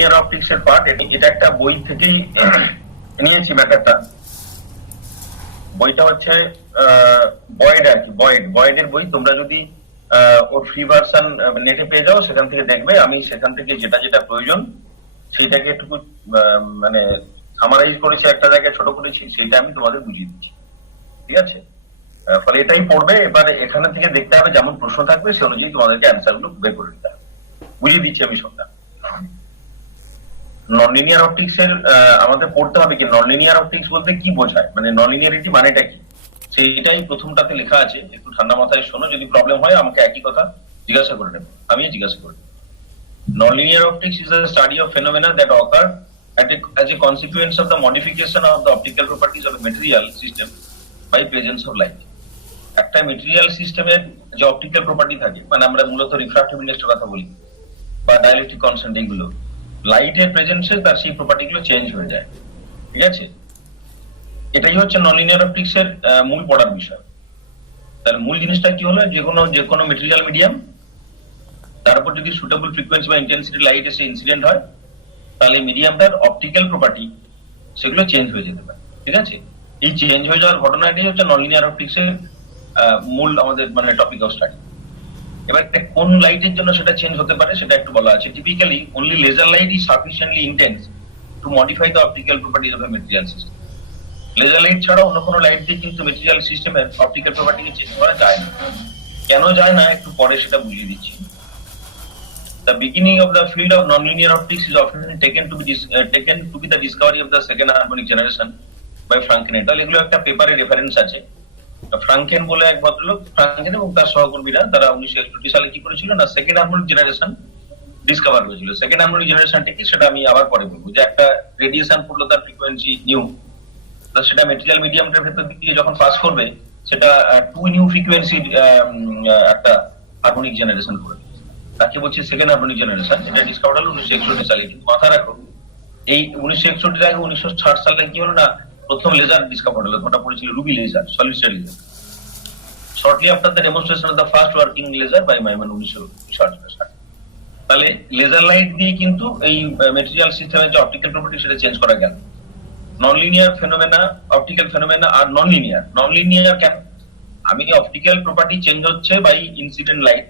Nonlinear optics এর part. এটা একটা বই থেকেই নিয়েছি ম্যাটারটা। বইটা হচ্ছে বয়েড আর কি, বয়েডের বই। তোমরা যদি ওর ফ্রি ভার্সন নেটে পেয়ে যাও, সেখান থেকে দেখবে। আমি সেখান থেকে যেটা যেটা প্রয়োজন সেইটাকে একটু মানে সামারাইজ করেছি, একটা জায়গায় ছোট করেছি, সেইটা আমি তোমাদের বুঝিয়ে দিচ্ছি। ঠিক আছে? ফলে এটাই পড়বে। এবারে এখানে থেকে দেখতে হবে যেমন প্রশ্ন থাকবে সে অনুযায়ী তোমাদেরকে অ্যান্সার গুলো বের করে দিতে হবে। বুঝিয়ে দিচ্ছি আমি সবটা। ননলিনিয়ার অপটিক্স এর আমাদের পড়তে হবে কি, ননলিনিয়ার অপটিক্স বলতে কি বোঝায়, মানে ননলিনিয়ারিটি মানেটা কি, সেইটাই প্রথমটাতে লেখা আছে। একটু ঠান্ডা মাথায় শোনো, যদি প্রবলেম হয় আমাকে একই কথা জিজ্ঞাসা করে নেবে, আমি জিজ্ঞাসা করে নেব। Nonlinear optics is the study of phenomena that occur as a consequence of the modification of the optical properties of a material system by presence of light. একটা মেটেরিয়াল সিস্টেমের যে অপটিক্যাল প্রপার্টি থাকে, মানে আমরা মূলত রিফ্রাক্টিভ ইন্ডেক্সের কথা বলি বা ডাইলেকট্রিক কনস্ট্যান্ট, এগুলো লাইটের প্রেজেন্সে তার সেই প্রপার্টি গুলো চেঞ্জ হয়ে যায়। ঠিক আছে? এটাই হচ্ছে ননলিনিয়ার অপটিক্স এর মূল পড়ার বিষয়। তাহলে মূল জিনিসটা কি হলো, যে কোনো মেটেরিয়াল মিডিয়াম, তার উপর যদি সুটেবল ফ্রিকোয়েন্সি বা ইন্টেন্সিটি লাইট এসে ইনসিডেন্ট হয়, তাহলে মিডিয়ামটার অপটিক্যাল প্রপার্টি সেগুলো চেঞ্জ হয়ে যেতে পারে। ঠিক আছে? এই চেঞ্জ হয়ে যাওয়ার ঘটনাটাই হচ্ছে ননলিনিয়ার অপটিক্স এর মূল আমাদের মানে টপিক অফ স্টাডি। এবার কোন লাইটের জন্য সেটা চেঞ্জ হতে পারে সেটা একটু বলা আছে। Typically only laser light is sufficiently intense to modify the optical properties of a material system. Laser light ছাড়া অন্য কোনো লাইট দিয়ে কিন্তু মেটেরিয়াল সিস্টেমের অপটিক্যাল প্রপার্টিকে চেঞ্জ করা যায় না। কেন যায় না একটু পরে সেটা বুঝিয়ে দিচ্ছি। The beginning of the field of nonlinear optics is often taken to be the discovery of the second harmonic generation by Franken et al. এগুলো একটা পেপারে রেফারেন্স আছে। ফ্রাঙ্কেন বলে এক ভদ্রলোক, ফ্রাঙ্কেন এবং তার সহকর্মীরা, তারা 1961 সালে কি করেছিল না, সেকেন্ড হারমোনিক জেনারেশন ডিসকভার করেছিল। সেকেন্ড হারমোনিক জেনারেশনটা কি সেটা আমি আবার পরে বলবো। যে একটা রেডিয়েশন পড়লো, তার ফ্রিকোয়েন্সি নিউ, সেটা মেটেরিয়াল মিডিয়ামটার ভেতর দিয়ে যখন পাস করবে, সেটা টু নিউ ফ্রিকোয়েন্সির একটা হারমোনিক জেনারেশন করে, তাকে বলছে সেকেন্ড হারমোনিক জেনারেশন। এটা ডিসকভার হলো 1961 সালে। কিন্তু মাথায় রাখো, এই 1961 আগে 1960 সালে কি হলো না, প্রথম লেজার ডিসকভার হলো, ওটা পড়েছিল ruby laser, solid state laser. Shortly after the demonstration of the first working laser by Maiman 1960। তাহলে লেজার লাইট দিয়ে কিন্তু এই মেটেরিয়াল সিস্টেমের যে অপটিক্যাল প্রপার্টি সেটা চেঞ্জ করা গেল। ননলিনিয়ার ফেনোমেনা, অপটিক্যাল ফেনোমেনা আর ননলিনিয়ার কেন? আমি অপটিক্যাল প্রপার্টি চেঞ্জ হচ্ছে বাই ইনসিডেন্ট লাইট,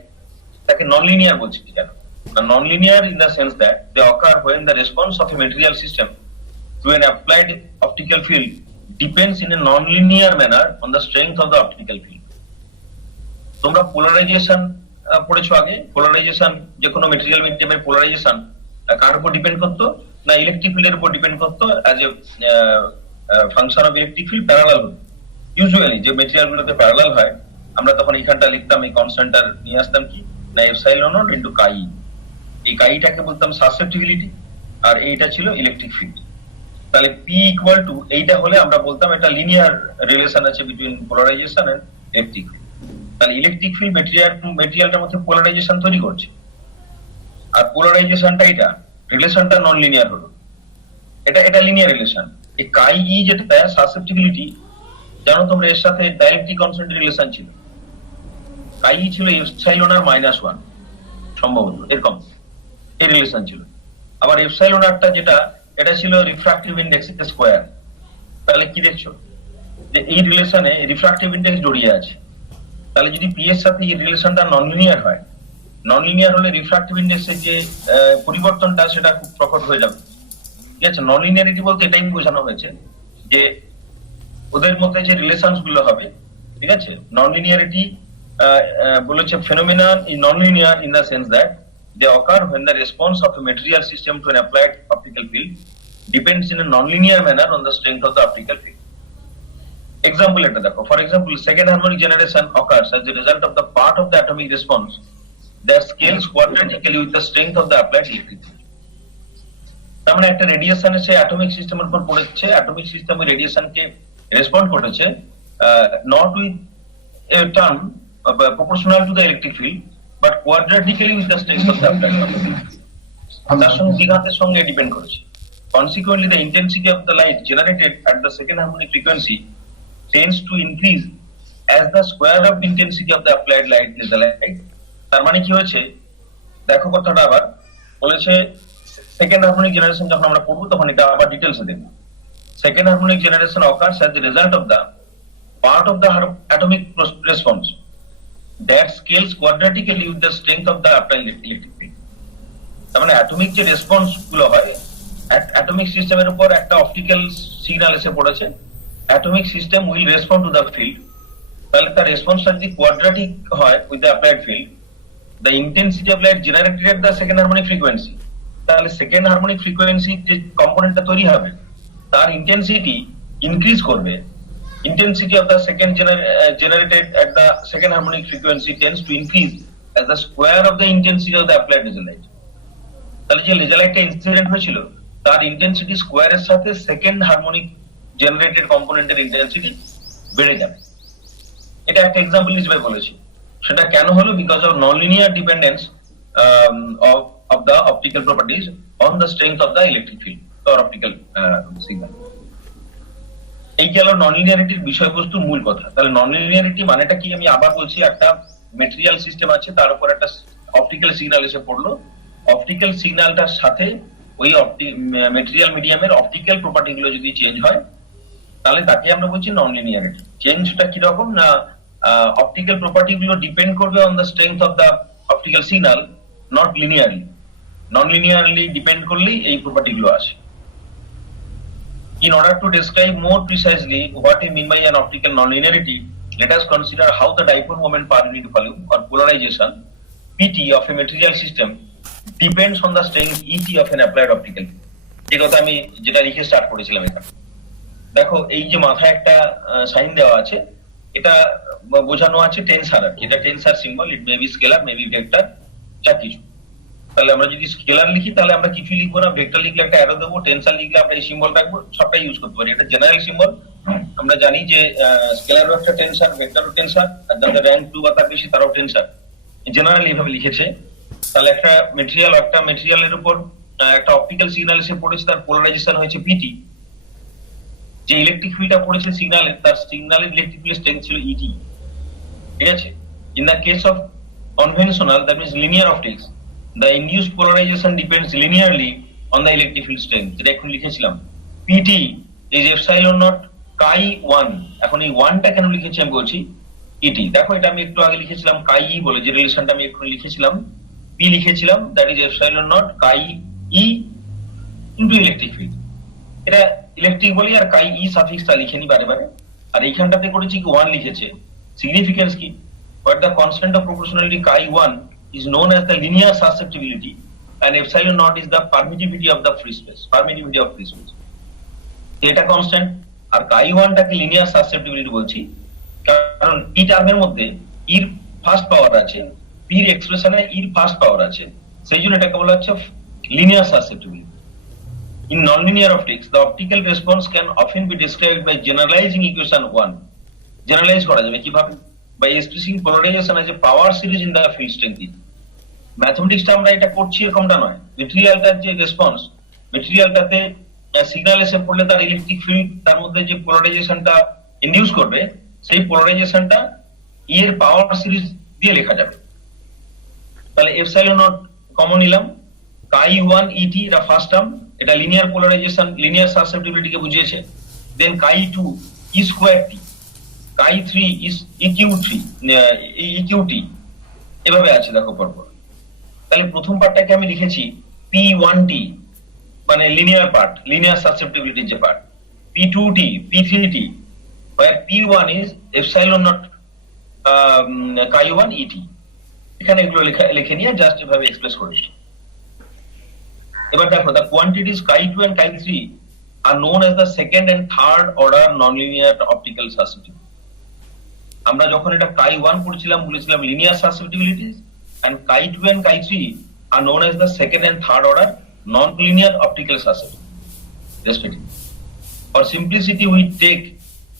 তাকে ননলিনিয়ার বলছি কেন? Nonlinear in the sense that they occur when the response of a material system to an applied optical field depends in a nonlinear manner on the strength of the optical field. তোমরা polarisation পড়েছো আগে। Polarisation, যে কোনো material মিডিয়ামের polarisation কার উপর depend করতো না, electric ফিল্ডের উপর ডিপেন্ড করতো। As a function of electric field parallel হতো। ইউজুয়ালি যে মেটেরিয়াল গুলোতে প্যারালাল হয়, আমরা তখন এইখানটা লিখতাম, এই কনস্ট্যান্টটা নিয়ে আসতাম কি না, এপসাইলন নট ইনটু কাই। এই কাইটাকে বলতাম সাসেপ্টিবিলিটি, আর এইটা ছিল ইলেকট্রিক ফিল্ড। তাহলে পি ইকুয়াল টু এইটা হলে আমরা বলতাম এটা লিনিয়ার রিলেশন আছে between polarisation and electric field. তাহলে ইলেকট্রিক ফিল্ড মেটেরিয়ালটার মধ্যে পোলারাইজেশন তৈরি করছে, আর পোলারাইজেশনটা এটা রিলেশনটা নন লিনিয়ার হলো, এটা লিনিয়ার রিলেশন। এই কাই ই যেটা সাসেপ্টিবিলিটি, জানো তোমরা, এর সাথে ডাইলেকট্রিক কনস্ট্যান্ট রিলেশন ছিল। কাই ছিল এপসাইলন আর -1 সম্ভবত, এরকম এই রিলেশন ছিল। আবার এপসাইলন আরটা যেটা, এটা ছিল রিফ্রাক্টিভ ইনডেক্স স্কয়ার। তাহলে কি দেখছো যে এই রিলেশনে রিফ্রাক্টিভ ইনডেক্স জড়িয়ে আছে। তাহলে যদি পি এর সাথে এই রিলেশনটা ননলিনিয়ার হয়, ননলিনিয়ার হলে রিফ্রাক্টিভ ইনডেক্সের যে পরিবর্তনটা সেটা খুব প্রকট হয়ে যাবে। ঠিক আছে? ননলিনিয়ারিটি বলতে এটাই বোঝানো হয়েছে যে ওদের মধ্যে যে রিলেশনস গুলো হবে, ঠিক আছে, ননলিনিয়ারিটি বলেছে phenomenon is nonlinear in the sense that they occur when the response of a material system to an applied optical field depends in a nonlinear manner on the strength of the optical field. Example এটা দেখো, for example, second harmonic generation occurs as a result of the part of the atomic response that scales quadratically with the strength of the applied electric field. তার মানে একটা radiation এসে atomic সিস্টেমের উপর পড়েছে, atomic system ওই রেডিয়েশনকে respond করেছে, not with a term proportional to the electric field but quadratically with the strength of the applied field. তার সঙ্গে দ্বিঘাতের সঙ্গে ডিপেন্ড করেছে। Consequently, the intensity of the light generated at the second harmonic frequency tends to increase as the square of the intensity of the applied light laser light. তার মানে কি হয়েছে দেখো, কথাটা আবার বলেছে সেকেন্ড হারমোনিক জেনারেশন যখন আমরা পড়বো তখন এটা আবার ডিটেলসে দেখবো। Second harmonic generation occurs as the result of the part of the atomic response that scales quadratically with the strength of the applied electric field. তার মানে অ্যাটমিক যে রেসপন্স গুলো হয়, অ্যাটমিক সিস্টেমের উপর একটা অপটিক্যাল সিগন্যাল এসে পড়েছে, atomic system will respond to the field, তাহলে তার রেসপন্সটা যদি কোয়াড্রাটিক হয় with the applied field, the intensity of light generated at the second harmonic frequency, তাহলে সেকেন্ড হারমোনিক ফ্রিকোয়েন্সি যে কম্পোনেন্টটা তৈরি হবে তার ইন্টেন্সিটি ইনক্রিজ করবে। Intensity of the second generated at the second harmonic frequency tends to increase as the square of the intensity of the applied laser light. তাহলে যে laser লাইটটা incident হয়েছিল তার ইন্টেন্সিটি স্কোয়ারের সাথে সেকেন্ড হারমোনিক জেনারেটেড কম্পোনেন্টের ইন্টেন্সিটি বেড়ে যাবে। এটা একটা এক্সাম্পল হিসেবে বলেছি। সেটা কেন হলো? Because of non linear dependence of the optical properties on the strength of the electric field or optical signal. এই গেল নন লিনিয়ারিটির বিষয়বস্তুর মূল কথা। তাহলে নন লিনিয়ারিটি মানেটা কি আমি আবার বলছি, একটা মেটেরিয়াল সিস্টেম আছে, তার উপর একটা অপটিক্যাল সিগন্যাল এসে পড়লো, অপটিক্যাল সিগন্যালটার সাথে ওই মেটেরিয়াল মিডিয়ামের অপটিক্যাল প্রপার্টি গুলো যদি চেঞ্জ হয় তাহলে তাকে আমরা বলছি নন লিনিয়ারিটি। চেঞ্জটা কিরকম না, অপটিক্যাল প্রপার্টি গুলো ডিপেন্ড করবে on the strength of the optical signal, not linearly. Non linearly depend করলেই এই প্রপার্টি গুলো আসে। In order to describe more precisely what we mean by an optical nonlinearity, let us consider how the dipole moment per unit volume or polarization PT of a material system depends on the strength ET of an applied optical field. যে কথা আমি যেটা লিখে start করেছিলাম এখানে। দেখো এই যে মাথায় একটা সাইন দেওয়া আছে, এটা বোঝানো আছে টেনসার আর কি। এটা tensor symbol, it may be scalar, may be vector, যা কিছু। তাহলে আমরা যদি স্কেলার লিখি তাহলে আমরা কিছু লিখবো না, ভেক্টর লিখলে একটা অ্যারো দেবো, টেনসার লিখলে আমরা এই সিম্বল রাখবো, সবটাই ইউজ করতে পারি। এটা জেনারেল সিম্বল। আমরা জানি যে স্কেলারও একটা টেনসার, ভেক্টরও টেনসার, আর যাদের র্যাঙ্ক 2 বা তার বেশি তারাও টেনসার। জেনারেল এইভাবে লিখেছে। তাহলে একটা মেটেরিয়ালের উপর একটা অপটিক্যাল সিগন্যাল এসে পড়েছে, তার পোলারাইজেশন হয়েছে পিটি। যে ইলেকট্রিক ফিল্ডটা পড়েছে সিগন্যালের, তার সিগন্যালের ইলেকট্রিক ফিল্ড স্ট্রেংথ ছিল ইটি। ঠিক আছে? In the case of conventional, that means linear optics, the induced polarization depends linearly on the electric field strength. যেটা এখন লিখেছিলাম PT is epsilon naught chi 1। এখন এই 1টা কেন লিখেছি আমি বলছি ET। দেখো এটা আমি একটু আগে লিখেছিলাম chi E বলে, যে রিলেশনটা আমি এখন লিখেছিলাম P লিখেছিলাম, that is epsilon naught chi E into electric field। এটা ইলেকট্রিক বলি আর chi E সাফিক্সটা লিখেনি বারে বারে। আর এইখানটাতে করেছি কি 1 লিখেছে। সিগনিফিকেন্স কি? But the constant of proportionality chi 1 is known as the linear susceptibility and epsilon naught is the permittivity of the free space, permittivity of free space। এটা কনস্ট্যান্ট আর chi 1 টাকে linear susceptibility বলছি, কারণ ই টার্মের মধ্যে ইর first পাওয়ার আছে, P এর এক্সপ্রেশনে ইর ফার্স্ট পাওয়ার আছে, সেই জন্য এটাকে বলা হচ্ছে linear susceptibility. In nonlinear optics, the optical response can often be described by generalizing equation 1। Generalise করা যাবে কিভাবে? by expressing polarization as a power series in the field strength। ম্যাথমেটিক্সটা আমরা এটা করছি এরকমটা নয়। মেটেরিয়ালটার যে রেসপন্স, মেটেরিয়ালটাতে সিগন্যাল এসে পড়লে তার ইলেকট্রিক ফিল্ড, তার মধ্যে যে পোলারাইজেশনটা ইনডিউস করবে, সেই পোলারাইজেশনটা ই এর পাওয়ার সিরিজ দিয়ে লেখা যাবে। তাহলে এপসাইলন নট কমন নিলাম, chi 1 ET এর ফার্স্ট টার্ম, এটা লিনিয়ার পোলারাইজেশন, লিনিয়ার সাসেপ্টিবিলিটি কে বুঝিয়েছে। দেন chi 2 E square T, chi 3 is EQ3 EQT, এভাবে আছে দেখো পরপর। তাহলে প্রথম পার্টটাকে আমি লিখেছি P1T মানে লিনিয়ার পার্ট, লিনিয়ার সাসেপ্টিবিলিটির যে part, P2T P3T, where P1 is epsilon naught chi 1 ET। এখানে এগুলো লিখে নিয়ে জাস্ট এভাবে এক্সপ্রেস করেছি। এবার দেখো the quantities chi 2 and chi 3 are known as the second and third order nonlinear optical susceptibility। আমরা যখন এটা chi 1 পড়ছিলাম বলেছিলাম linear সাসেপ্টিবিলিটিস, and chi 2 and chi 3 are known as the second and third order non-linear optical susceptibility respectively। For simplicity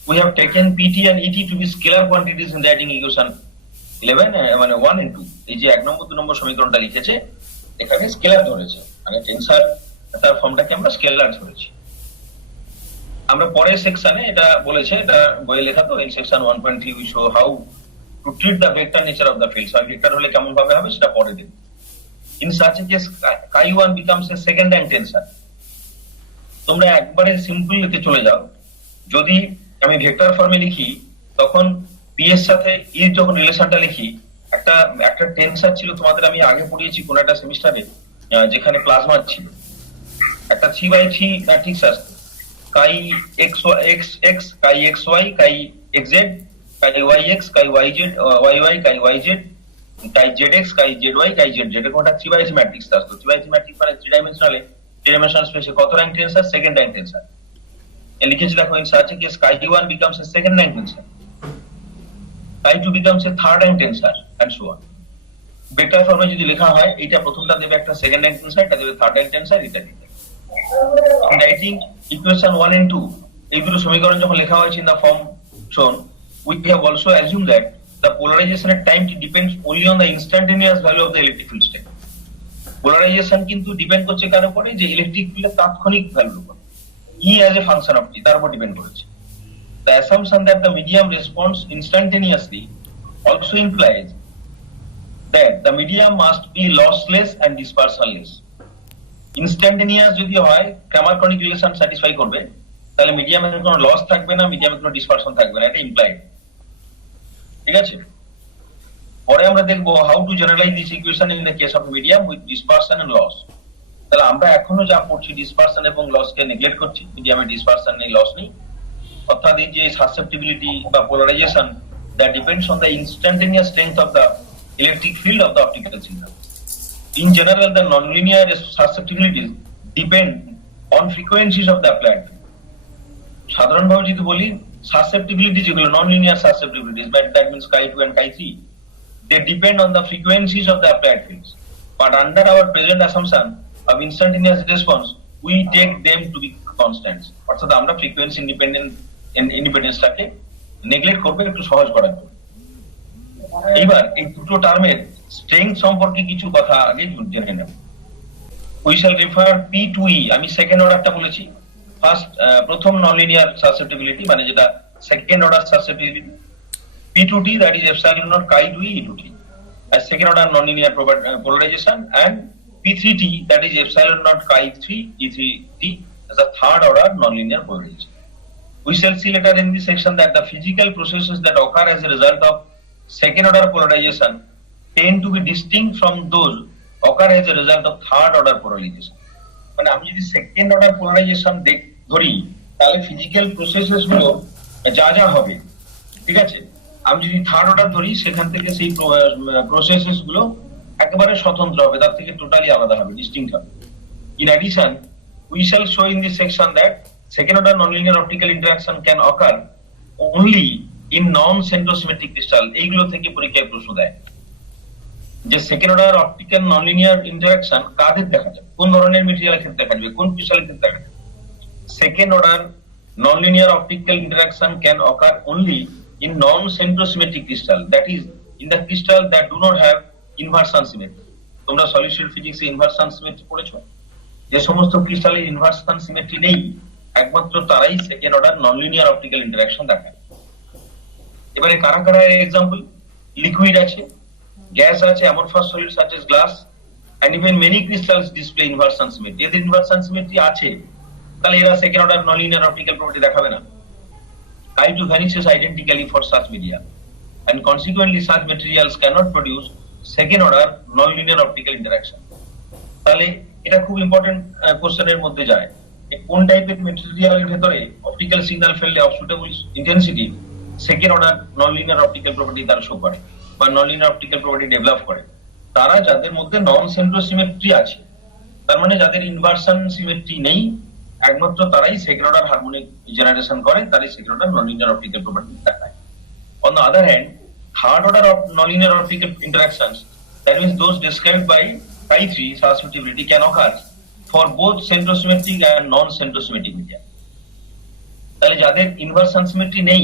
we have taken PT and ET to be scalar quantities in writing equation 11 মানে 1 and 2। এই যে 1 নম্বর 2 নম্বর সমীকরণটা লিখেছে এখানে scalar ধরেছে, মানে টেনসার তার ফর্মটাকে আমরা স্কেলার ধরেছি। আমরা পরের সেকশনে এটা বলেছে, এটা বইয়ে লেখা তো, in section 1.3 we show how to treat the vector nature of the field. আর ভেক্টর হলে কেমন ভাবে হবে সেটা পরে দেখব। In such a case, chi1 becomes a second rank tensor. তোমরা একবারে সিম্পল লিখে চলে যাও, যদি আমি ভেক্টর ফর্মে লিখি তখন পি এর সাথে ই যখন রিলেশনটা লিখি, একটা একটা টেনসর ছিল তোমাদের আমি আগে পড়িয়েছি কোন একটা সেমিস্টারে, যেখানে প্লাজমা ছিল একটা 3/3 ম্যাট্রিক্স আছে, কাই এক্স এক্স এক্স কাই এক্স ওয়াই কাই এক্স জেড কাই ওয়াই এক্স কাই ওয়াই জেড ওয়াই ওয়াই কাই ওয়াই জেড কাই জেড এক্স কাই জেড ওয়াই কাই জেড জেড, এরকম একটা 3/3 ম্যাট্রিক্স আসতো। 3/3 ম্যাট্রিক্স মানে 3 ডাইমেনশনাল স্পেসে কত rank tensor? Second rank tensor. লিখেছি দেখো, in such a case chi1 becomes a second rank tensor, chi2 becomes a third rank tensor and so on. Vector ফর্মে যদি লেখা হয়, এটা প্রথমটা দেবে একটা সেকেন্ড র্যাঙ্ক টেনসর, এটা দেবে থার্ড র্যাঙ্ক টেনসর, এটা দিবে। In writing equation 1 and 2, এই দুটো সমীকরণ যখন লেখা হয়েছে in the form shown, we have also assumed that the polarization at time depends only on the instantaneous value of the electric field state. Polarization কিন্তু depend করছে কার উপরে? যে ইলেকট্রিক ফিল্ডের তাৎক্ষণিক ভ্যালুর উপর। E as a function of t, তার উপর ডিপেন্ড করেছে। The assumption that the medium responds instantaneously also implies that the medium must be lossless and dispersionless. Instantaneous যদি হয়, ক্রামার-ক্রনিক রিলেশন স্যাটিসফাই করবে, তাহলে মিডিয়ামের কোনো লস থাকবে না, মিডিয়ামের কোনো ডিসপারশন থাকবে না, এটা ইমপ্লাইড। ঠিক আছে, পরে আমরা দেখবো how to generalize this equation in the case of medium with dispersion and loss. তাহলে আমরা এখনো যা পড়ছি ডিসপারশন এবং লসকে নেগলেক্ট করছি, মিডিয়ামে ডিসপারশন নেই, লস নেই, অর্থাৎ এই যে সাসেপ্টিবিলিটি বা polarisation that depends on the instantaneous strength of the electric field of the optical signal. In general, the nonlinear susceptibilities depend on frequencies of the applied field. সাধারণভাবে যদি বলি, সাসেপ্টিবিলিটি যেগুলো nonlinear সাসেপ্টিবিলিটিস, that means chi2 and chi3, they depend on the frequencies of the applied fields. But under our present assumption of instantaneous response, we take them to be constants. অর্থাৎ আমরা frequency ইন্ডিপেন্ডেন্সটাকে neglect করবো একটু সহজ করার জন্য। এইবার এই দুটো টার্মের স্ট্রেংথ সম্পর্কে কিছু কথা আগে জেনে নেব। We shall refer P to E, আমি সেকেন্ড অর্ডারটা বলেছি। ফার্স্ট প্রথম ননলিনিয়ার সাসেপ্টিবিলিটি মানে যেটা second order susceptibility, P2T, that is epsilon naught chi2e E2T as second order nonlinear polarization, and P3T, that is epsilon naught chi3 E3T as a third order nonlinear polarization. We shall see later in this section that the physical processes that occur as a result of second order polarization tend to be distinct from those occur as a result of third order polarization. মানে আমি যদি second order polarisation ধরি, তাহলে physical processes গুলো যা যা হবে, ঠিক আছে, আমি যদি থার্ড অর্ডার ধরি, সেখান থেকে সেই প্রসেসেস গুলো একেবারে স্বতন্ত্র হবে, তার থেকে টোটালি আলাদা হবে, ডিস্টিংক্ট হবে। In addition, we shall show in this section that second order nonlinear optical interaction can occur only in non centrosymmetric crystal. এইগুলো থেকে পরীক্ষায় প্রশ্ন দেয় যে second order optical nonlinear interaction কাদের দেখা যাবে, কোন ধরনের মেটেরিয়ালের ক্ষেত্রে দেখা যাবে, কোন ক্রিস্টালের ক্ষেত্রে দেখা যাবে। Second order nonlinear optical interaction can occur only in non-centrosymmetric crystal, that is in the crystal that do not have inversion symmetry. তোমরা সলিড ফিজিক্সে ইনভার্সন সিমেট্রি পড়েছো, যে সমস্ত ক্রিস্টালের ইনভার্সন সিমেট্রি নেই, একমাত্র তারাই second order nonlinear optical interaction দেখায়। এবারে কারা কারা এক্সাম্পল, লিকুইড আছে, গ্যাস আছে, amorphous solids such as glass, and even many crystals display inversion symmetry. এদের ইনভার্সন সিমেট্রি আছে, তাহলে এরা second order nonlinear optical property দেখাবে না। chi2 vanishes identically for such media, and consequently such materials cannot produce second order nonlinear optical interaction. তাহলে এটা খুব important কোশ্চেনের মধ্যে যায়, কোন টাইপের মেটেরিয়ালের ভেতরে অপটিক্যাল সিগন্যাল ফেললে of suitable intensity second order nonlinear optical property তারা শো করে বা ননলিনিয়ার অপটিক্যাল প্রপার্টি ডেভেলপ করে। তারা যাদের মধ্যে নন সেন্ট্রোসিমেট্রি আছে, তার মানে যাদের ইনভার্সন সিমেট্রি নেই, একমাত্র তারাই সেকেন্ড অর্ডার হারমোনিক জেনারেশন করে, তারাই second order nonlinear optical property দেখায়। On the other hand, third order of nonlinear optical interactions, that means those described by chi3 susceptibility, can occur for both centrosymmetric and non-centrosymmetric media. তাহলে যাদের inversion symmetry নেই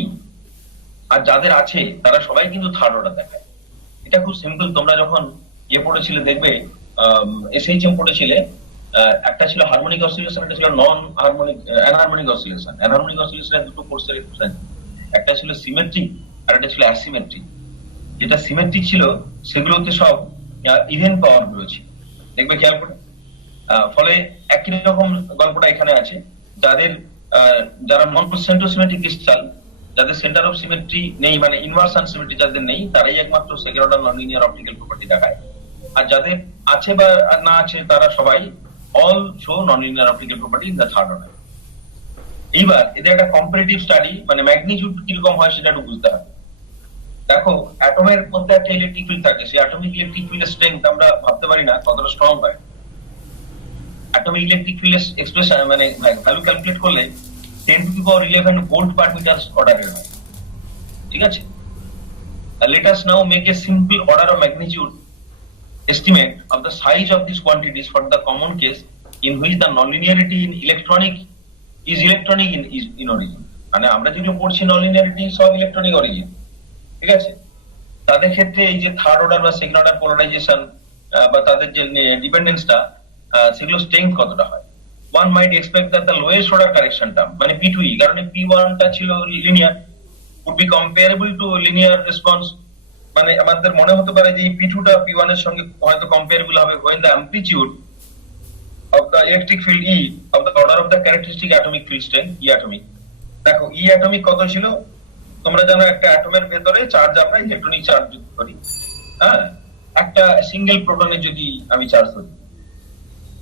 আর যাদের আছে, তারা সবাই কিন্তু third order দেখায়। এটা খুব সিম্পল, তোমরা যখন পড়েছিলে দেখবে, এসএইচএম পড়েছিলে, একটা ছিল হারমোনিক অসিলেশন, একটা ছিল নন হারমোনিক অ্যানহারমোনিক অসিলেশন। অ্যানহারমোনিক অসিলেশনের দুটো কোর্সের কোশ্চেন, একটা ছিল সিমেট্রিক আর একটা ছিল অ্যাসিমেট্রিক। যেটা সিমেট্রিক ছিল সেগুলোতে সব ইভেন পাওয়ার গুলো ছিল, দেখবে খেয়াল করে। ফলে একই রকম গল্পটা এখানে আছে। যাদের যারা নন সেন্ট্রোসিমেট্রিক ক্রিস্টাল, যাদের সেন্টার অফ সিমেট্রি নেই, মানে ইনভার্সন সিমেট্রি যাদের নেই, তারাই একমাত্র second order non linear optical property দেখায়। আর যাদের আছে বা না আছে তারা সবাই all show non linear optical property in the third order. এইবার এদের একটা কম্পারেটিভ স্টাডি, মানে ম্যাগনিটিউড কিরকম হয় সেটা একটু বুঝতে হবে। দেখো, অ্যাটমের মধ্যে একটা ইলেকট্রিক ফিল্ড থাকে, সেই অ্যাটমিক ইলেকট্রিক ফিল্ডের স্ট্রেংথ আমরা ভাবতে পারি না কতটা স্ট্রং হয়। অ্যাটমিক ইলেকট্রিক ফিল্ডের এক্সপ্রেশন মানে ভ্যালু ক্যালকুলেট করলে 10⁻11 ভোল্ট পার মিটার অর্ডারের হয়। ঠিক আছে, let us now make a simple order of magnitude estimate of the size of these quantities for the common case in which the nonlinearity in electronic in origin. মানে আমরা যেগুলো পড়ছি ননলিনিয়ারিটি সব electronic origin. ঠিক আছে, তাদের ক্ষেত্রে এই যে থার্ড অর্ডার বা সেকেন্ড অর্ডার পোলারাইজেশন বা তাদের যে ডিপেন্ডেন্সটা, সেগুলো স্ট্রেংথ কতটা হয়। One might expect that the lowest order correction term, মানে P2E, কারণ P1 টা ছিল linear, would be comparable to linear response, মানে আমাদের মনে হতে পারে যে P2 টা P1 এর সঙ্গে হয়তো কম্পারেবল হবে when the amplitude of the electric field E of the order of the characteristic atomic field strength E atomic। দেখো E atomic কত ছিল, তোমরা জানো একটা অ্যাটমের ভেতরে চার্জ আমরা ইলেকট্রনিক চার্জ যুক্ত করি। হ্যাঁ, একটা সিঙ্গেল প্রোটনে যদি আমি চার্জ ধরি,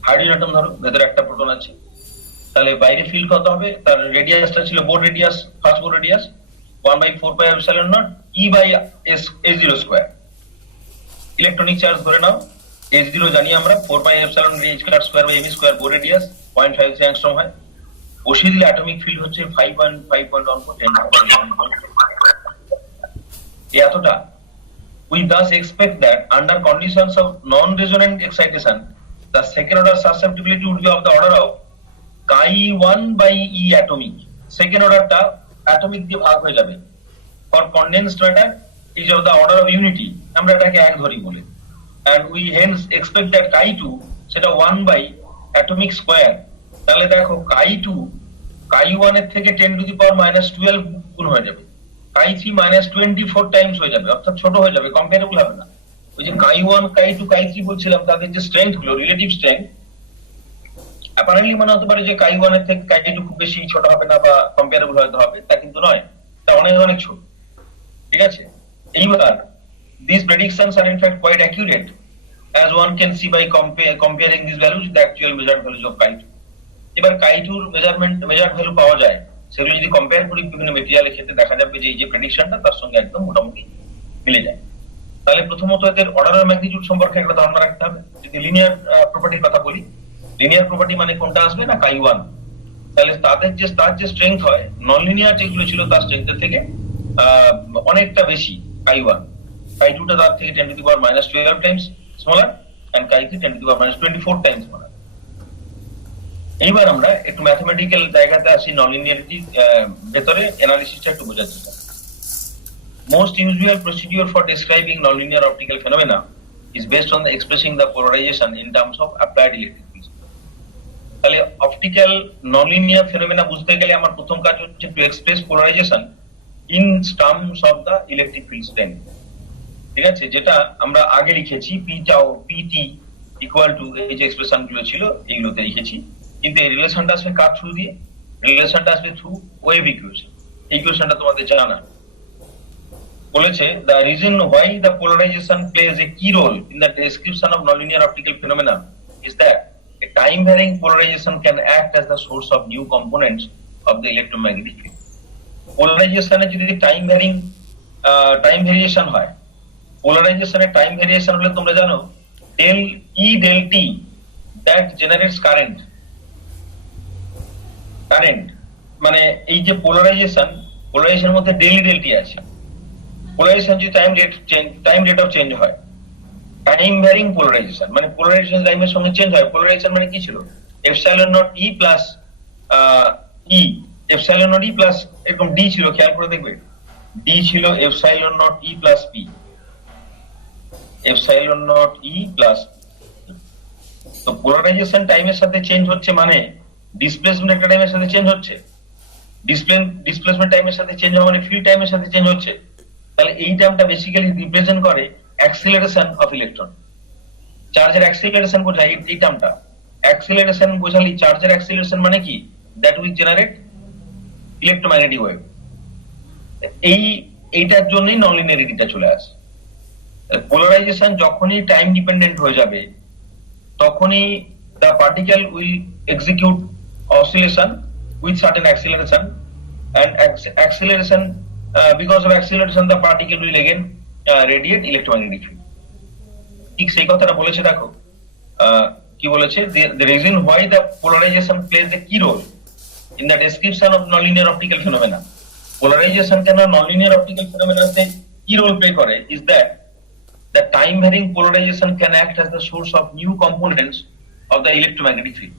হাইড্রোজেন অ্যাটম ধরো, ভেতরে একটা প্রোটন আছে, তাহলে বাইরে ফিল্ড কত হবে, তার রেডিয়াসটা ছিল Bohr radius, first Bohr radius 1/4πε0 E/s0 square. Electronic charge ধরে নাও S0 জানি আমরা 4πε0 square by m square, Bohr radius 0.53 angstrom হয়। বসিয়ে দিলে অ্যাটমিক ফিল্ড হচ্ছে 5.14 এতটা। We thus expect that under conditions of non-resonant excitation, the second order susceptibility would be of the order of chi1 by E atomic। Second অর্ডারটা atomic দিয়ে ভাগ হয়ে যাবে। For condensed matter is of the order of unity, আমরা এটাকে এক ধরি বলে, and we hence expect that chi2 সেটা 1 by atomic square। তাহলে দেখো chi1 এর থেকে 10⁻12 গুণ হয়ে যাবে, chi3 -24 টাইমস হয়ে যাবে, অর্থাৎ ছোট হয়ে যাবে, কম্পারেবল হবে না। ওই যে chi1 chi2 chi3 বলছিলাম, তাদের যে স্ট্রেংথ গুলো, রিলেটিভ স্ট্রেংথ, অ্যাপারেন্টলি মনে হতে পারে যে chi1 এর থেকে chi2 খুব বেশি ছোট হবে না বা কম্পারেবল হয়তো হবে, তা কিন্তু নয়, তা অনেক অনেক ছোট। ঠিক আছে, এইবার these predictions are in fact quite accurate as one can see by comparing these values with the actual measured values of chi2। এবার chi2 এর মেজার্ড ভ্যালু পাওয়া যায়, সেগুলো যদি কম্পেয়ার করি বিভিন্ন মেটেরিয়ালের ক্ষেত্রে দেখা যাবে যে এই যে প্রেডিকশনটা তার সঙ্গে একদম মোটামুটি মিলে যায়। তাহলে প্রথমত এদের অর্ডার অফ ম্যাগনিটিউড সম্পর্কে একটা ধারণা রাখতে হবে। যদি লিনিয়ার প্রপার্টির কথা বলি, লিনিয়ার প্রপার্টি মানে কোনটা আসবে না, chi1। তাহলে তার যে স্ট্রেংথ হয় নন লিনিয়ার যেগুলো ছিল তার স্ট্রেংথের থেকে অনেকটা বেশি chi1। chi2 টা তার থেকে 10⁻12 times smaller, and chi3 10⁻24 times smaller. এইবার আমরা একটু ম্যাথমেটিক্যাল জায়গাতে আসি, ননলিনিয়ারিটি ভেতরে অ্যানালিসিসটা একটু বোঝার চেষ্টা করি। Most usual procedure for describing nonlinear optical phenomena is based on expressing the polarization in terms of applied electric field। তাহলে অপটিক্যাল ননলিনিয়ার ফেনোমেনা বুঝতে গেলে আমার প্রথম কাজ হচ্ছে to express polarization in terms of the electric field strength. ঠিক আছে, যেটা আমরা আগে লিখেছি পিটি ইকুয়াল টু, এই যে এক্সপ্রেশন গুলো ছিল এইগুলোতে লিখেছি, কিন্তু এই রিলেশনটা আসবে কার থ্রু দিয়ে, রিলেশনটা আসবে থ্রু ওয়েভ ইকুয়েশন। এই ইকুয়েশনটা তোমাদের জানা বলেছে, the reason why the polarization plays a key role in the description of nonlinear optical phenomena is that a time varying polarization can act as the source of new components of the electromagnetic field। polarization এ যদি time variation হয়, polarization এ time variation হলে তোমরা জানো del E del T that generates current মানে এই যে polarisation মধ্যে del T আছে। পোলারাইজেশন যদি টাইম রেট অফ চেঞ্জ হয়, টাইম ভ্যারিং পোলারাইজেশন মানে পোলারাইজেশন টাইমের সঙ্গে চেঞ্জ হয়। পোলারাইজেশন মানে কি ছিল, epsilon naught E plus epsilon naught E plus এরকম ডি ছিল, খেয়াল করে দেখবে ডি ছিল epsilon naught E plus P, epsilon naught E plus. তো পোলারাইজেশন টাইমের সাথে চেঞ্জ হচ্ছে মানে ডিসপ্লেসমেন্ট একটা টাইমের সাথে চেঞ্জ হচ্ছে, ডিসপ্লেসমেন্ট টাইমের সাথে চেঞ্জ হওয়া মানে ফিল্ড টাইমের সাথে চেঞ্জ হচ্ছে। তাহলে এই টার্মটা বেসিক্যালি রিপ্রেজেন্ট করে অ্যাক্সিলারেশন অফ ইলেকট্রন। চার্জের অ্যাক্সিলারেশন বোঝায় এই টার্মটা, অ্যাক্সিলারেশন বোঝালি চার্জের অ্যাক্সিলারেশন মানে কি, that will generate electromagnetic wave. এইটার জন্যই ননলিনিয়ারিটিটা চলে আসে। পোলারাইজেশন যখনই টাইম ডিপেন্ডেন্ট হয়ে যাবে তখনই the particle will execute oscillation with certain acceleration, and acceleration because of acceleration the particle will again radiate electromagnetic field। ঠিক সেই কথাটা বলেছে, দেখো কি বলেছে, the reason why the polarization plays a key role in the description of nonlinear optical phenomena, polarization কেন nonlinear optical phenomena তে কি রোল প্লে করে, is that the time varying polarization can act as the source of new components of the electromagnetic field।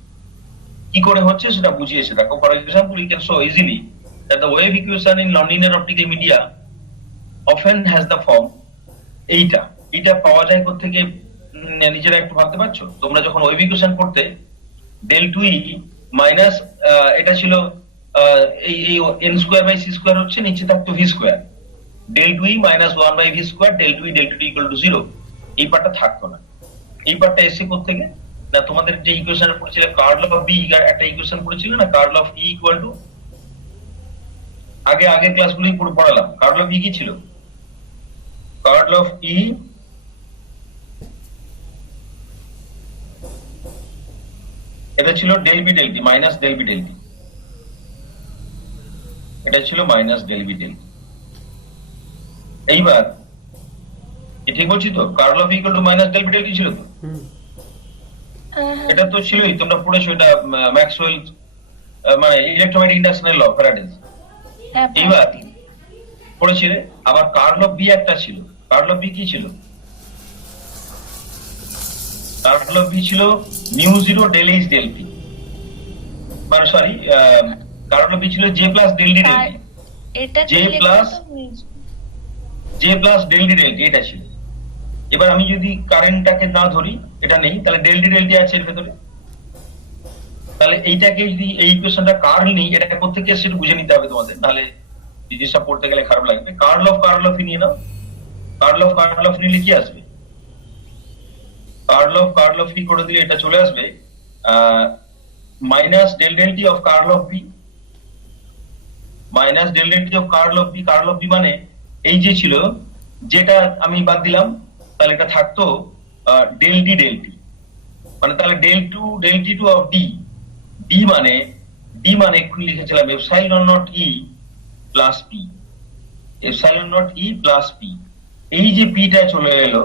কি করে হচ্ছে সেটা বুঝিয়েছে, দেখো for example we can show easily that the wave equation in nonlinear optical media often has the form এইটা পাওয়া যায় কোত্থেকে, নিজেরা একটু ভাবতে পারছো? তোমরা যখন ওয়েভ ইকুয়েশন করতে ডেল টু ই মাইনাস এটা ছিল এই N square by C square হচ্ছে, নিচে থাকতো V square, del two E minus one by V square del two equal to zero, এই পার্টটা থাকতো না। এই পার্টটা এসে কোত্থেকে না, তোমাদের যে ইকুয়েশন পড়েছিলে কার্ল অফ বি, একটা ইকুয়েশন পড়েছিল না, curl of E equal to, আগের ক্লাসগুলোই পুরো পড়ালাম। কার্ল অফ ই কি ছিল? কার্ল অফ ই এটা ছিল del B del T minus del B del T, এটা ছিল minus del B del T. এইবার ঠিক বলছি তো, curl of equal to minus del B del T ছিল তো, এটা তো ছিলই, তোমরা পড়েছো এটা ম্যাক্সওয়েল মানে ইলেকট্রোম্যাগনেটিক ইন্ডাকশনের ল, ফ্যারাডেজ। এইবার পড়েছিলে আবার কার্ল অফ বি একটা ছিল, কার্ল অফ বি কি ছিল? কার্ল অফ বি ছিল mu zero del H del P, মানে সরি কার্ল অফ বি ছিল J plus del D del T, J plus del D del T, এটা ছিল। এবার আমি যদি কারেন্টটাকে না ধরি, এটা নেই, তাহলে ডেল ডি ডেল টি আছে এর ভেতরে, তাহলে এইটাকে যদি এই ইকুয়েশনটা কার্ল নেই, এটা কোত্থেকে এসে বুঝে নিতে হবে তোমাদের, নাহলে জিনিসটা পড়তে গেলে খারাপ লাগবে। কার্ল অফ নিয়ে নাও, কার্ল অফ নিলে কি আসবে? কার্ল অফ করে দিলে এটা চলে আসবে minus del del T of curl of B, minus del del T of curl of B. Curl of B মানে এই যে ছিল, যেটা আমি বাদ দিলাম, তাহলে এটা থাকতো ডেল ডি ডেল টি, মানে তাহলে del T two of D, D মানে একটু লিখেছিলাম epsilon naught E plus P, epsilon naught E plus P. এই যে পিটা চলে এলো,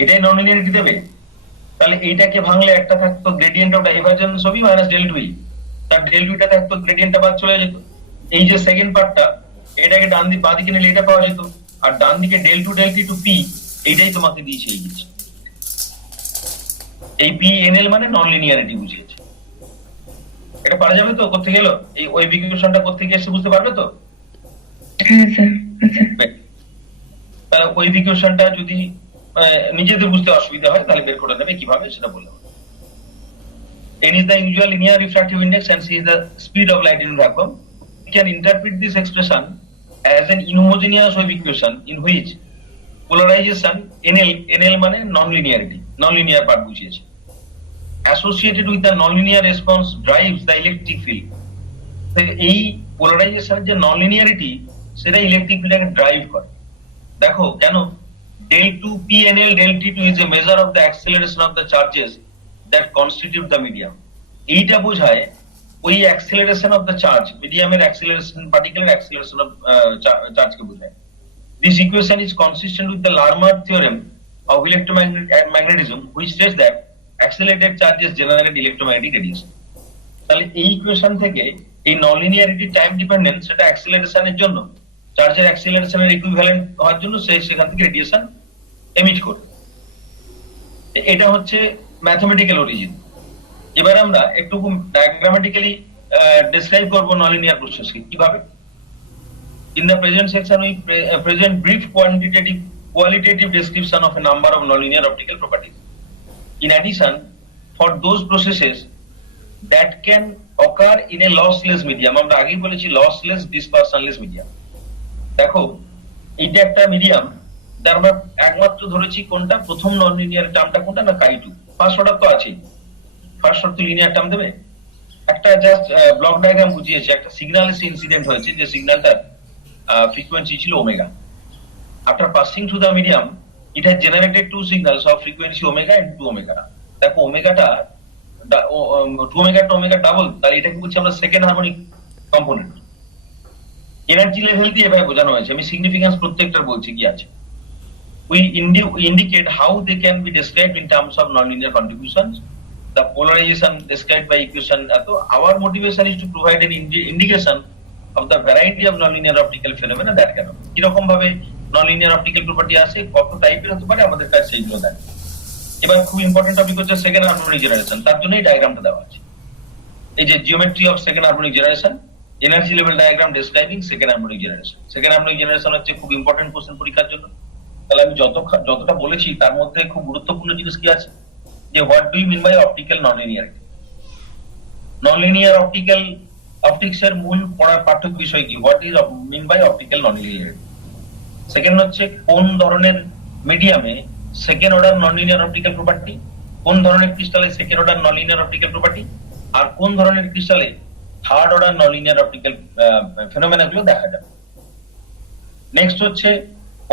এটাই ননলিনিয়ারিটি দেবে। তাহলে এইটাকে ভাঙলে একটা থাকতো gradient of divergence of E minus del two E, তার ডেল টুটা থাকতো, গ্রেডিয়েন্টটা বাদ চলে যেত। এই যে সেকেন্ড পার্টটা, এটাকে ডান দিকে বাঁ দিকে নিলে এটা পাওয়া যেত, আর ডান দিকে ডেল টি টু পি, এইটাই তোমাকে দিয়েছে এই জিনিস। এই পি এন এল মানে নন লিনিয়ারিটি বুঝিয়েছে। এটা পারা যাবে তো? করতে গেল এই ওয়েভ ইকুয়েশনটা করতে গিয়ে এসে বুঝতে পারবে তো? হ্যাঁ স্যার। আচ্ছা, তাহলে ওয়েভ ইকুয়েশনটা যদি নিজেদের বুঝতে অসুবিধা হয় তাহলে বের করে নেবে কিভাবে সেটা বললাম। n is the usual linear refractive index and c is the speed of light in vacuum. We can interpret this expression as an inhomogeneous wave equation in which polarization nl মানে non-linear part বুঝিয়েছে, associated with the non-linear response drives the electric field। এই পোলারাইজেশনের যে ননলিনিয়ারিটি, সেটা electric ফিল্ডকে drive করে। দেখো কেন, del 2 PNL del T2 is a measure of the acceleration of the charges that constitute the medium। এইটা বোঝায় ওই acceleration of the charge, মিডিয়ামের acceleration, particular acceleration of charge কে বোঝায়। This equation is consistent with the Larmor theorem of electromagnetism, which says that accelerated charges generate electromagnetic radiation। তাহলে এই equation থেকে এই ননলিনিয়ারিটি time dependence, সেটা অ্যাক্সিলারেশনের জন্য, চার্জের অ্যাক্সিলারেশনের ইকুইভ্যালেন্ট হওয়ার জন্য সেখান থেকে রেডিয়েশন এমিট করে। এটা হচ্ছে ম্যাথমেটিক্যাল অরিজিন। এবার আমরা একটু ডায়াগ্রামেটিক্যালি ডেসক্রাইব করব ননলিনিয়ার প্রসেসকে কিভাবে। In the present section we present brief qualitative description of a number of nonlinear optical properties. In addition, for those processes that can occur in a lossless medium, আমরা আগেই বলেছি lossless dispersionless medium। দেখো এইটা একটা medium, যার আমরা একমাত্র ধরেছি কোনটা, প্রথম ননলিনিয়ার টার্মটা কোনটা না, কাই টু। ফার্স্ট অর্ডার তো আছেই, ফার্স্ট অর্ডার তো লিনিয়ার টার্ম দেবে। একটা জাস্ট ব্লক ডায়াগ্রাম বুঝিয়েছে, একটা সিগন্যাল ইনসিডেন্ট হয়েছে, যে সিগন্যালটার ফ্রিকোয়েন্সি ছিল omega. After passing through the medium it has generated two signals of frequency omega and 2 omega. দেখো ওমেগাটা 2 ওমেগা টু ওমেগা ডাবল, তাহলে এটাকে বলছি আমরা second harmonic component. Energy level দিয়ে এভাবে বোঝানো হয়েছে, আমি সিগনিফিকেন্স প্রত্যেকটার বলছি কি আছে। We indicate how they can be described in terms of nonlinear contributions. The polarization described by equation. So our motivation is to provide an indication of the variety of nonlinear optical phenomena that can occur. কিরকম ভাবে nonlinear optical property আছে, কত টাইপের হতে পারে, আমাদের কাছে সেইগুলো দেয়। এবার খুব ইম্পর্টেন্ট টপিক হচ্ছে সেকেন্ড হারমোনিক জেনারেশন, তার জন্য এই ডায়াগ্রামটা দেওয়া আছে। এই যে geometry of second harmonic generation, energy level diagram describing second harmonic generation. Second harmonic generation হচ্ছে খুব ইম্পর্টেন্ট কোশ্চেন পরীক্ষার জন্য। তাহলে আমি যতটা বলেছি তার মধ্যে খুব গুরুত্বপূর্ণ জিনিস কি আছে, যে what do you mean by optical nonlinearity. Nonlinear optics এর মূল পড়ার পাঠ্য বিষয় কি, what is mean by optical nonlinearity. Second হচ্ছে কোন ধরনের মিডিয়ামে second order nonlinear optical property, কোন ধরনের ক্রিস্টালে second order nonlinear optical property, আর কোন ধরনের ক্রিস্টালে third order nonlinear optical phenomena গুলো দেখা যাবে। নেক্সট হচ্ছে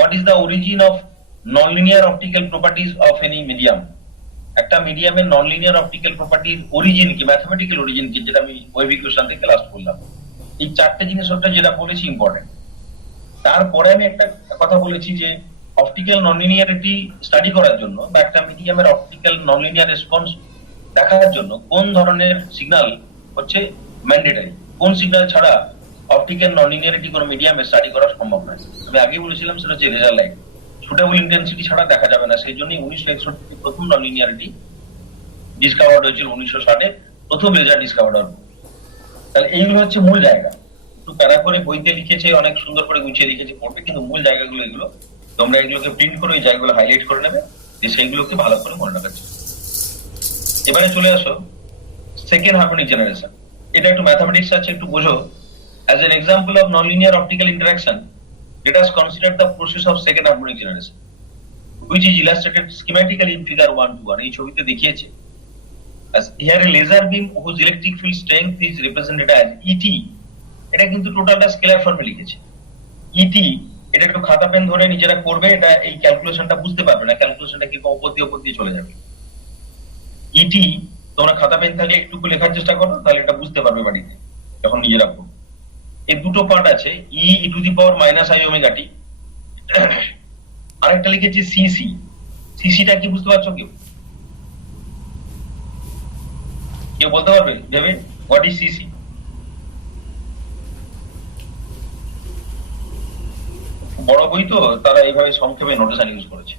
what is the origin of nonlinear optical properties of any medium। একটা মিডিয়ামের ননলিনিয়ার অপটিক্যাল প্রপার্টির অরিজিন কি, ম্যাথমেটিক্যাল অরিজিন কি, যেটা আমি ওয়েভ ইকুয়েশন থেকে লাস্ট বললাম। এই চারটে জিনিস ওটা যেটা বলেছি ইম্পর্টেন্ট। তারপরে আমি একটা কথা বলেছি যে অপটিক্যাল ননলিনিয়ারিটি স্টাডি করার জন্য বা একটা মিডিয়ামের অপটিক্যাল ননলিনিয়ার রেসপন্স দেখার জন্য কোন ধরনের সিগন্যাল হচ্ছে ম্যান্ডেটরি, কোন সিগন্যাল ছাড়া অপটিক্যাল ননলিনিয়ারিটি কোন মিডিয়ামে স্টাডি করা সম্ভব নয়। আমি আগে বলেছিলাম সেটা হচ্ছে লেজার লাইট, সুটেবল ইন্টেন্সিটি ছাড়া দেখা যাবে না। সেই জন্য 1961 প্রথম ননলিনিয়ারিটি ডিসকভার্ড হয়েছিল, 1960 প্রথম লেজার ডিসকভার্ড হল। তাহলে এইগুলো হচ্ছে মূল জায়গা। একটু প্যারা করে বইতে লিখেছে, অনেক সুন্দর করে গুছিয়ে লিখেছে, পড়বে, কিন্তু মূল জায়গাগুলো এগুলো। তোমরা এগুলোকে প্রিন্ট করে এই জায়গাগুলো হাইলাইট করে নেবে, যে সেইগুলোকে ভালো করে মনে রাখার চেষ্টা। এবারে চলে আসো সেকেন্ড হারমোনিক জেনারেশন। এটা একটু ম্যাথমেটিক্স আছে, একটু বোঝো। As an example of nonlinear optical interaction, let us consider the process of second harmonic generation, which is illustrated schematically in figure 121. এই ছবিতে দেখিয়েছে। As here a laser beam whose electric field strength is represented as ET, এটা কিন্তু টোটালটা scalar ফর্মে লিখেছে। ET এটা একটু খাতা পেন ধরে নিজেরা করবে, এটা এই ক্যালকুলেশনটা বুঝতে পারবে না, ক্যালকুলেশনটা কি উপর দিয়ে চলে যাবে। ET তোমরা খাতা পেন থাকলে একটু লেখার চেষ্টা করো, তাহলে এটা বুঝতে পারবে বাড়িতে যখন নিজেরা পড়ো। এই দুটো পার্ট আছে, E to the power minus I omega T, আরেকটা লিখেছি সিসি। সিসিটা কি বুঝতে পারছো কেউ? কেউ বলতে পারবে ভেবে হোয়াট ইজ সিসি? বড় বই তো তারা এইভাবে সংক্ষেপে নোটেশন ইউজ করেছে।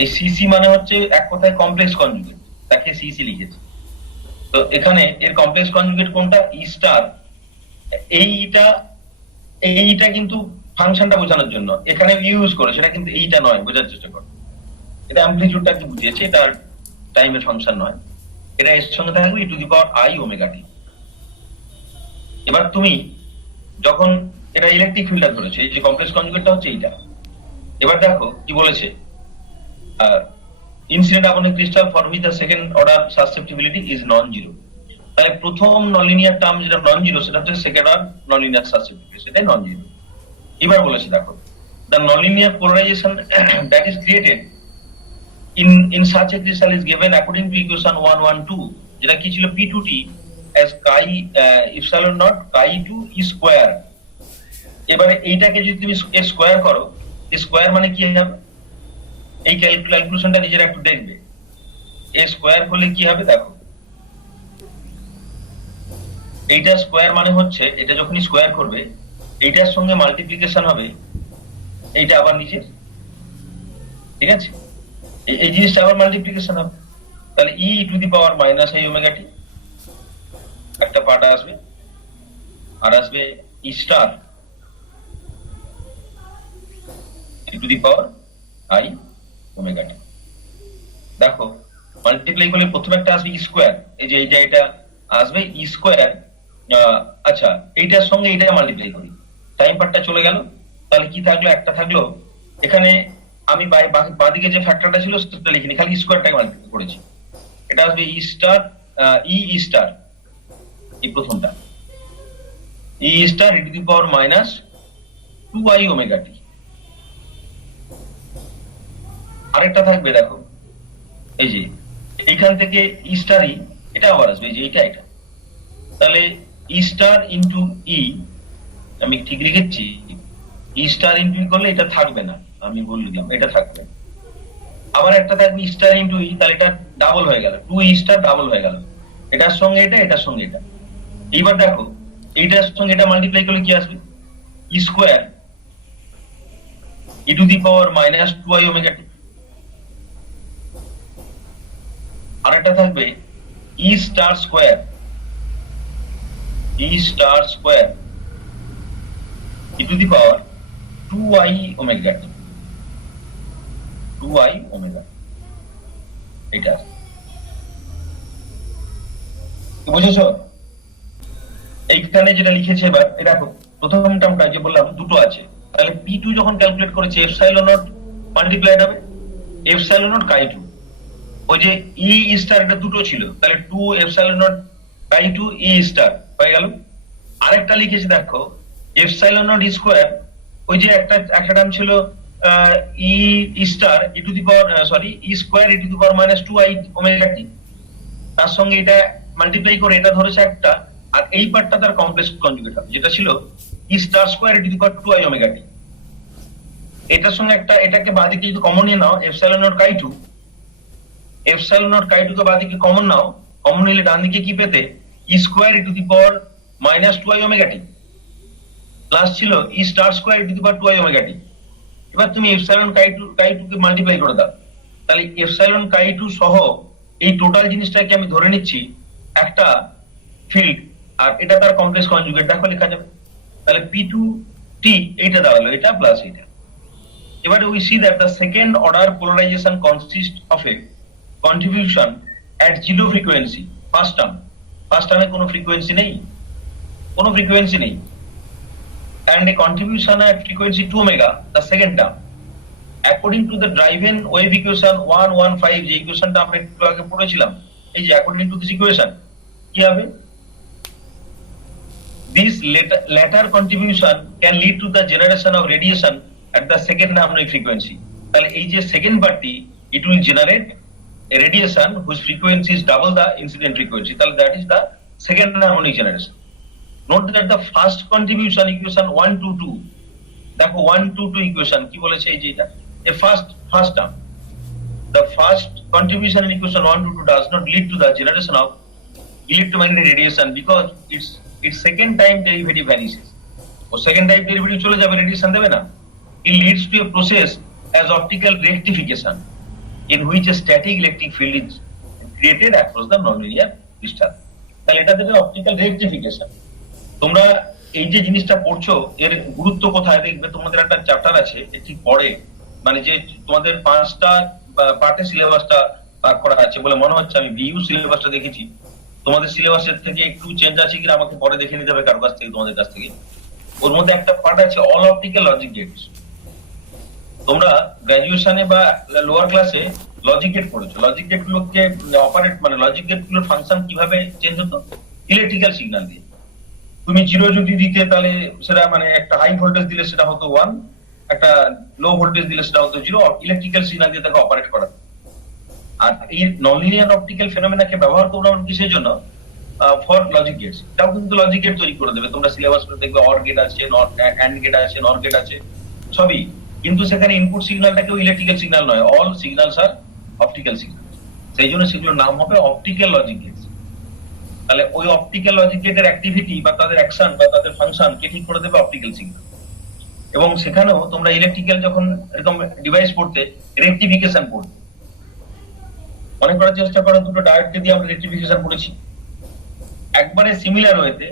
এই সিসি মানে হচ্ছে এক কথায় কমপ্লেক্স কনজুগেট, তাকে সিসি লিখেছে। তো এখানে এর কমপ্লেক্স কনজুগেট কোনটা? ই স্টার। এইটা কিন্তু ফাংশনটা বোঝানোর জন্য এখানে ইউজ করে, সেটা কিন্তু এইটা নয়, বোঝার চেষ্টা করো। এটা অ্যামপ্লিটিউডটাকে বুঝিয়েছে, এটা টাইমের ফাংশন নয়। এটা এর সঙ্গে থাকবে E to the power I omega T. এবার তুমি যখন এটা ইলেকট্রিক ফিল্ডটা ধরেছে, এই যে কমপ্লেক্স কনজুগেটটা হচ্ছে এইটা। এবার দেখো কি বলেছে, incident upon crystal for which the second order susceptibility is non zero. তাহলে প্রথম ননলিনিয়ার টার্ম যেটা নন জিরো, সেটা হচ্ছে সেকেন্ড অর্ডার ননলিনিয়ার সাসসেপ্টিবিলিটি, সেটাই নন জিরো। এবার বলেছে দেখো, the nonlinear polarization that is created in such a crystal is given according to equation 112, যেটা কি ছিল P2T as chi epsilon naught chi 2 e square। এবারে এইটাকে যদি তুমি স্কয়ার করো, স্কয়ার মানে কি হবে, এই ক্যালকুলেশনটা নিজেরা একটু দেখবে। এ স্কয়ার করলে কি হবে দেখো, এইটা স্কয়ার মানে হচ্ছে এটা যখনই স্কয়ার করবে এইটার সঙ্গে মাল্টিপ্লিকেশন হবে এইটা আবার নিচে, ঠিক আছে? এই জিনিসটা আবার মাল্টিপ্লিকেশন হবে, তাহলে E to the power minus I omega T একটা পার্ট আসবে, আর আসবে E star E to the power I omega T. দেখো মাল্টিপ্লাই করলে প্রথমে একটা আসবে ই স্কয়ার, এই যে এটা আসবে ই স্কয়ার। আচ্ছা এইটার সঙ্গে এইটা মাল্টিপ্লাই করি, টাইম পার্টটা চলে গেল, তাহলে কি থাকলো, একটা থাকলো। এখানে আমি বাঁদিকে যে ফ্যাক্টরটা ছিল সেটা লিখিনি, খালি স্কয়ারটাকে মাল্টিপ্লাই করেছি। এটা আসবে ই স্টার ই স্টার, এই প্রথমটা E star E to the power minus 2i omega T. আরেকটা থাকবে দেখো, এই যে এইখান থেকে ই স্টার ই, এটা আবার আসবে, এই যে এটা তাহলে ই স্টার ইন্টু ই, আমি ঠিক লিখেছি, ই স্টার ইন্টু ই করলে এটা থাকবে না, আমি বলে দিলাম এটা থাকবে। আবার একটা থাকবে ই স্টার ইন্টু ই, তাহলে এটা ডাবল হয়ে গেল, 2 ই স্টার ডাবল হয়ে গেল, এটার সঙ্গে এটা, এটার সঙ্গে এটা। এইবার দেখো এইটার সঙ্গে এটা মাল্টিপ্লাই করলে কি আসবে, E square E to the power minus 2i omega T. আর একটা থাকবে E star square E to the power 2i omega T, 2i omega, এটা বুঝেছো? এইখানে যেটা লিখেছে এবার দেখো, প্রথম টার্মটা যে বললাম দুটো আছে, তাহলে P2 যখন ক্যালকুলেট করেছে এপসাইলন নট মাল্টিপ্লাইড হবে এপসাইলন নট কাই 2, ওই যে ই স্টার এটা দুটো ছিল, তাহলে 2 epsilon naught chi 2 E star হয়ে গেল। আরেকটা লিখেছে দেখো এপসাইলন নট স্কয়ার, ওই যে একটা টার্ম ছিল E star E to the power sorry E square E to the power minus 2i omega T, তার সঙ্গে এটা মাল্টিপ্লাই করে এটা ধরেছে একটা, আর এই পার্টটা তার কমপ্লেক্স কনজুগেট হবে, যেটা ছিল E star square E to the power 2i omega T. এটার সঙ্গে একটা, এটাকে বাদিকে যদি কমন নিয়ে নাও epsilon naught chi 2, epsilon naught chi 2 কে বাদিকে কমন নাও, কমন নিলে ডান দিকে কি পেতে, E square E to the power minus 2i omega T, plus ছিল E star square E to the power 2i omega T. এবার তুমি এপসাইলন কাই 2 কে মাল্টিপ্লাই করে দাও, তাহলে এপসাইলন কাই 2 সহ এই টোটাল জিনিসটাকে আমি ধরে নিচ্ছি একটা ফিল্ড, আর এটা তার কমপ্লেক্স কনজুগেট, দেখো লেখা যাবে, তাহলে P2T এইটা দাঁড়ালো, এটা প্লাস এটা। এবারে we see that the second order polarization consists of a contribution at zero frequency, first term কোনো ফ্রিকোয়েন্সি নেই, and a contribution at frequency 2 omega, the second term, according to the driven wave equation 115, যে ইকুয়েশনটা আমরা একটু আগে পড়েছিলাম, এই যে according to this equation কি হবে, this latter contribution can lead to the generation of radiation at the second harmonic frequency, তাহলে এই যে second পার্টটি, it will generate a radiation whose frequency is double the incident frequency, তাহলে that is the second harmonic generation. Note that the first contribution equation 122, দেখো 122 equation কি বলেছে, এই যে এটা a first term, the first contribution in equation 122 does not lead to the generation of electromagnetic radiation because its second time derivative vanishes, or second time derivative চলে যাবে, radiation দেবে না। It leads to a process as optical rectification in which a static electric field is created across the nonlinear crystal, তাহলে এটা থেকে optical rectification. তোমরা এই যে জিনিসটা পড়ছো এর গুরুত্ব কোথায় দেখবে, তোমাদের একটা চ্যাপ্টার আছে ঠিক পরে, মানে যে তোমাদের 5টা পার্টে সিলেবাসটা ভাগ করা আছে বলে মনে হচ্ছে, আমি বিইউ সিলেবাসটা দেখেছি, তোমাদের সিলেবাসের থেকে একটু চেঞ্জ আছে কিনা আমাকে পরে দেখে নিতে হবে কারো কাছ থেকে, তোমাদের কাছ থেকে। ওর মধ্যে একটা পার্ট আছে অল অপটিক্যাল লজিক গেটস, তোমরা গ্রাজুয়েশনে বা লোয়ার ক্লাসে লজিক গেট পড়েছো, লজিক গেট গুলোকে অপারেট, মানে লজিক গেট গুলোর ফাংশন কিভাবে চেঞ্জ হতো, ইলেকট্রিক্যাল সিগন্যাল দিয়ে। তুমি 0 যদি দিতে তাহলে সেটা মানে একটা হাই ভোল্টেজ দিলে সেটা হতো 1, একটা লো ভোল্টেজ দিলে সেটা হতো 0, ইলেকট্রিক্যাল সিগন্যাল দিয়ে তাকে অপারেট করা। আর এই ননলিনিয়ার অপটিক্যাল ফেনোমেনাকে ব্যবহার করবো আমরা কিসের জন্য, ফর লজিক গেটস। এটাও কিন্তু লজিক গেট তৈরি করে দেবে, তোমরা সিলেবাস করে দেখবে অর গেট আছে, নট অ্যান্ড গেট আছে, নর গেট আছে সবই, কিন্তু সেখানে ইনপুট সিগন্যালটাকেও ইলেকট্রিক্যাল সিগন্যাল নয়, all signals R optical signal, সেই জন্য সেগুলোর নাম হবে অপটিক্যাল লজিক গেটস। তাহলে ওই অপটিক্যাল লজিক গেটের অ্যাক্টিভিটি বা তাদের অ্যাকশন বা তাদের ফাংশন কে ঠিক করে দেবে, অপটিক্যাল সিগন্যাল। এবং সেখানেও তোমরা ইলেকট্রিক্যাল যখন এরকম ডিভাইস পড়তে, রেকটিফিকেশন পড়তে মনে করার চেষ্টা করো, দুটো ডায়োডকে দিয়ে আমরা রেকটিফিকেশন পড়েছি, একবারে সিমিলার ওয়েতে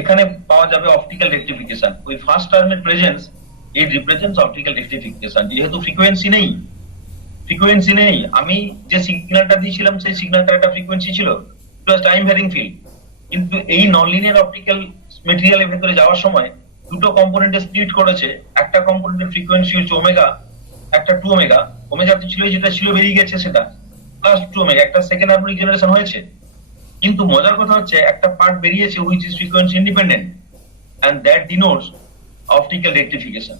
এখানে পাওয়া যাবে অপটিক্যাল রেকটিফিকেশন। ওই ফার্স্ট টার্মের প্রেজেন্স ইট রিপ্রেজেন্টস অপটিক্যাল রেকটিফিকেশন। যেহেতু ফ্রিকোয়েন্সি নেই, আমি যে সিগন্যালটা দিয়েছিলাম সেই সিগন্যালটার একটা ফ্রিকোয়েন্সি ছিল, ইট ওয়াজ টাইম ভ্যারিং ফিল্ড। কিন্তু এই ননলিনিয়ার অপটিক্যাল মেটেরিয়ালের ভেতরে যাওয়ার সময় দুটো কম্পোনেন্টে স্প্লিট করেছে, একটা কম্পোনেন্টের ফ্রিকোয়েন্সি হচ্ছে ওমেগা, একটা 2 ওমেগা, ওমেগা তো ছিল যেটা ছিল বেরিয়ে গেছে সেটা, ফার্স্ট টু ওমেগা একটা সেকেন্ড হারমোনিক জেনারেশন হয়েছে, কিন্তু মজার কথা হচ্ছে একটা পার্ট বেরিয়েছে which is frequency independent and that denotes optical rectification.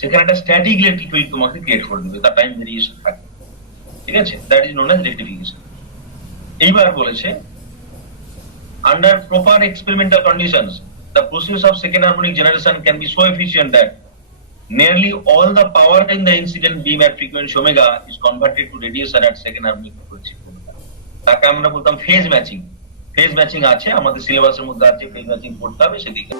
সেখানে একটা স্ট্যাটিক ইলেকট্রিক ফিল্ড তোমাকে ক্রিয়েট করে দেবে, তার টাইম ভেরিয়েশন থাকে, ঠিক আছে, that is known as rectification. এইবার বলেছে under proper experimental conditions the process of second harmonic generation can be so efficient that nearly all the power in the incident beam at frequency omega is converted to radiation at second harmonic frequency omega। তাকে আমরা বলতাম phase matching. Phase matching আছে আমাদের সিলেবাসের মধ্যে, আছে phase matching পড়তে হবে সেদিকে।